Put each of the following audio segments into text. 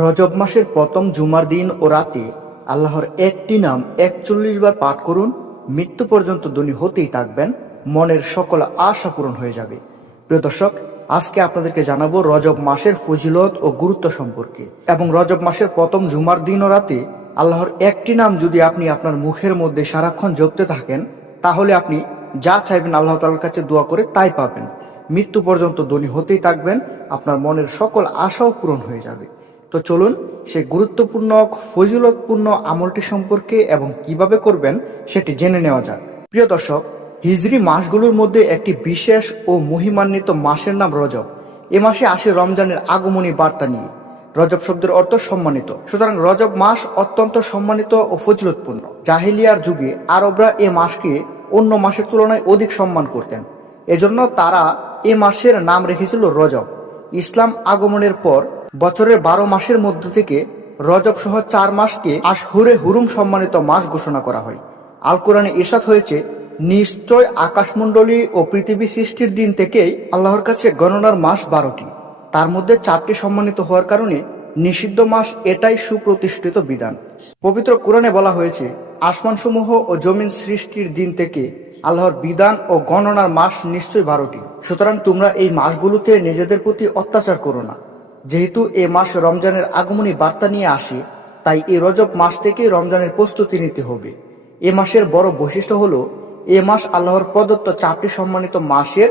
রজব মাসের প্রথম জুমার দিন ও রাতে আল্লাহর একটি নাম ৪১ বার পাঠ করুন। মৃত্যু পর্যন্ত ধনী হতেই থাকবেন, মনের সকল আশা পূরণ হয়ে যাবে। প্রিয় দর্শক, আজকে আপনাদেরকে জানাবো রজব মাসের ফজিলত ও গুরুত্ব সম্পর্কে। এবং রজব মাসের প্রথম জুমার দিন ও রাতে আল্লাহর একটি নাম যদি আপনি আপনার মুখের মধ্যে সারাক্ষণ জপতে থাকেন, তাহলে আপনি যা চাইবেন আল্লাহ তাআলার কাছে দোয়া করে তাই পাবেন। মৃত্যু পর্যন্ত ধনী হতেই থাকবেন, আপনার মনের সকল আশাও পূরণ হয়ে যাবে। তো চলুন সেই গুরুত্বপূর্ণ ফজিলতপূর্ণ আমলটি সম্পর্কে এবং কিভাবে করবেন সেটি জেনে নেওয়া যাক। প্রিয় দর্শক, হিজরি মাসগুলোর মধ্যে একটি বিশেষ ও মহিমান্বিত মাসের নাম রজব। এ মাসে আসে রমজানের আগমনী বার্তা নিয়ে। রজব শব্দের অর্থ সম্মানিত, সুতরাং রজব মাস অত্যন্ত সম্মানিত ও ফজিলতপূর্ণ। জাহিলিয়ার যুগে আরবরা এ মাসকে অন্য মাসের তুলনায় অধিক সম্মান করতেন, এজন্য তারা এ মাসের নাম রেখেছিল রজব। ইসলাম আগমনের পর বছরের ১২ মাসের মধ্য থেকে রজব সহ ৪ মাসকে আশহুরে হুরুম সম্মানিত মাস ঘোষণা করা হয়। আল কোরআনে ইরশাদ হয়েছে, নিশ্চয় আকাশমণ্ডলী ও পৃথিবী সৃষ্টির দিন থেকেই আল্লাহর কাছে গণনার মাস ১২টি, তার মধ্যে ৪টি সম্মানিত হওয়ার কারণে নিষিদ্ধ মাস এটাই সুপ্রতিষ্ঠিত বিধান। পবিত্র কোরআনে বলা হয়েছে, আসমানসমূহ ও জমিন সৃষ্টির দিন থেকে আল্লাহর বিধান ও গণনার মাস নিশ্চয় ১২টি। সুতরাং তোমরা এই মাসগুলোতে নিজেদের প্রতি অত্যাচার করো না। যেহেতু এ মাস রমজানের আগমনী বার্তা নিয়ে আসে, তাই এই রজব মাস থেকে রমজানের প্রস্তুতি নিতে হবে। এ মাসের বড় বৈশিষ্ট্য হলো, এ মাস আল্লাহর প্রদত্ত ৪টি সম্মানিত মাসের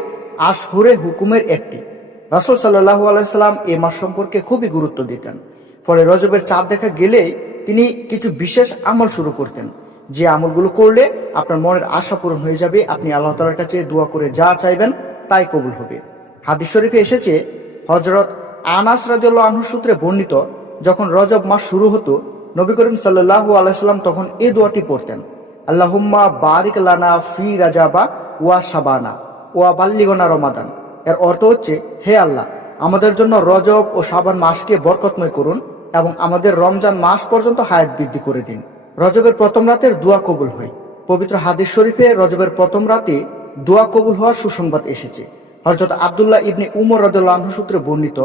আশহুরে হুকুমের একটি। রাসূল সাল্লাল্লাহু আলাইহি সাল্লাম এ মাস সম্পর্কে খুবই গুরুত্ব দিতেন। ফলে রজবের চাঁদ দেখা গেলেই তিনি কিছু বিশেষ আমল শুরু করতেন, যে আমলগুলো করলে আপনার মনের আশা পূরণ হয়ে যাবে। আপনি আল্লাহ তাআলার কাছে দোয়া করে যা চাইবেন তাই কবুল হবে। হাদিস শরীফে এসেছে, হযরত আনাস রাদিয়াল্লাহু আনহু সূত্রে বর্ণিত, যখন রজব মাস শুরু হতো, নবী করিম সাল্লাল্লাহু আলাইহি সাল্লাম তখন এই দোয়াটি পড়তেন, আল্লাহুম্মা বারিক লানা ফি রাজাবা ওয়া শাবানা ওয়া বাল্লিগনা রমাদান। এর অর্থ হচ্ছে, হে আল্লাহ, আমাদের জন্য রজব ও শাবান মাসকে বরকতময় করুন এবং আমাদের রমজান মাস পর্যন্ত হায়াত বৃদ্ধি করে দিন। রজবের প্রথম রাতের দোয়া কবুল হয়। পবিত্র হাদিস শরীফে রজবের প্রথম রাতে দোয়া কবুল হওয়ার সুসংবাদ এসেছে। হযরত আব্দুল্লাহ ইবনে উমর রাদিয়াল্লাহু আনহু সূত্রে বর্ণিত,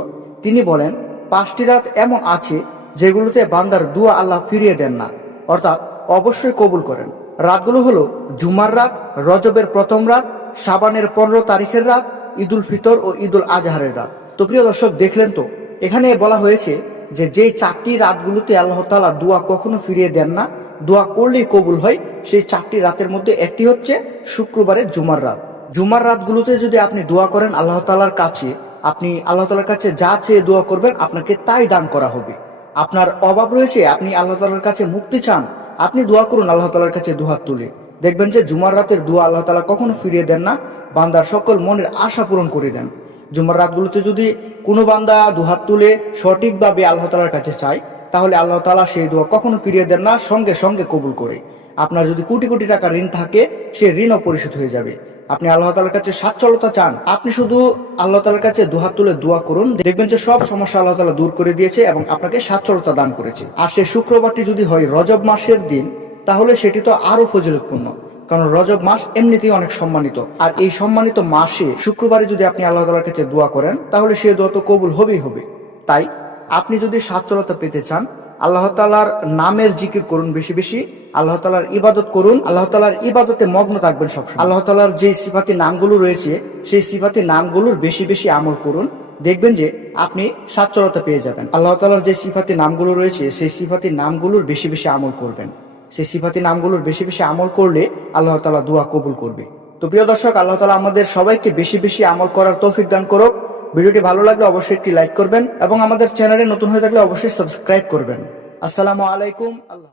তিনি বলেন, ৫টি রাত এমন আছে যেগুলোতে বান্দার দোয়া আল্লাহ ফিরিয়ে দেন না, অর্থাৎ অবশ্যই কবুল করেন। রাতগুলো হলো জুমার রাত, রজবের প্রথম রাত, শাবানের ১৫ তারিখের রাত, ঈদুল ফিতর ও ঈদুল আজহারের রাত। তো প্রিয় দর্শক, দেখলেন তো, এখানে বলা হয়েছে যে যেই ৪টি রাতগুলোতে আল্লাহ তাআলা দোয়া কখনো ফিরিয়ে দেন না, দোয়া করলেই কবুল হয়, সেই ৪টি রাতের মধ্যে একটি হচ্ছে শুক্রবারের জুমার রাত। জুমার রাতগুলোতে যদি আপনি দোয়া করেন আল্লাহ তাআলার কাছে, আপনি আল্লাহ তাআলার কাছে যা চেয়ে দোয়া করবেন আপনাকে তাই দান করা হবে। আপনার অভাব রয়েছে, আপনি আল্লাহ তাআলার কাছে মুক্তি চান, আপনি দোয়া করুন আল্লাহ তাআলার কাছে দুহাত তুলে। দেখবেন যে জুমার রাতের দোয়া আল্লাহ তাআলা কখনো ফিরিয়ে দেন না, বান্দার সকল মনের আশা পূরণ করে দেন। জুমার রাতগুলোতে যদি কোনো বান্দা দুহাত তুলে সঠিকভাবে আল্লাহ তাআলার কাছে চায়, তাহলে আল্লাহ তাআলা সেই দোয়া কখনো ফিরিয়ে দেন না, সঙ্গে সঙ্গে কবুল করে। আপনার যদি কোটি কোটি টাকা ঋণ থাকে, সেই ঋণও পরিশোধ হয়ে যাবে। আপনি আল্লাহ তাআলার কাছে সচ্ছলতা চান, আপনি শুধু আল্লাহ তাআলার কাছে দুহাত তুলে দোয়া করুন, দেখবেন যে সব সমস্যা আল্লাহ তাআলা দূর করে দিয়েছে এবং আপনাকে সচ্ছলতা দান করেছে। আর সেই শুক্রবারটি যদি হয় রজব মাসের দিন, তাহলে সেটি তো আরো ফজিলতপূর্ণ, কারণ রজব মাস এমনিতেই অনেক সম্মানিত। আর এই সম্মানিত মাসে শুক্রবারে যদি আপনি আল্লাহ তাআলার কাছে দোয়া করেন, তাহলে সেই দোয়া তো কবুল হবেই হবে। তাই আপনি যদি সচ্ছলতা পেতে চান, আল্লাহ তাআলার নামের জিকির করুন বেশি বেশি, আল্লাহ তাআলার ইবাদত করুন, আল্লাহ তাআলার ইবাদতে মগ্ন থাকবেন সবসময়। আল্লাহ তাআলার যে সিফাতি নামগুলো রয়েছে, সেই সিফাতি নামগুলোর বেশি বেশি আমল করুন, দেখবেন যে আপনি সচ্ছলতা পেয়ে যাবেন। আল্লাহ তাআলার যে সিফাতি নামগুলো রয়েছে, সেই সিফাতি নামগুলোর বেশি বেশি আমল করবেন। সেই সিফাতি নামগুলোর বেশি বেশি আমল করলে আল্লাহ তাআলা দোয়া কবুল করবে। তো প্রিয় দর্শক, আল্লাহ তাআলা আমাদের সবাইকে বেশি বেশি আমল করার তৌফিক দান করুক। ভিডিওটি ভালো লাগলে অবশ্যই একটি লাইক করবেন এবং আমাদের চ্যানেলে নতুন হয়ে থাকলে অবশ্যই সাবস্ক্রাইব করবেন। আসসালামু আলাইকুম। আল্লাহ।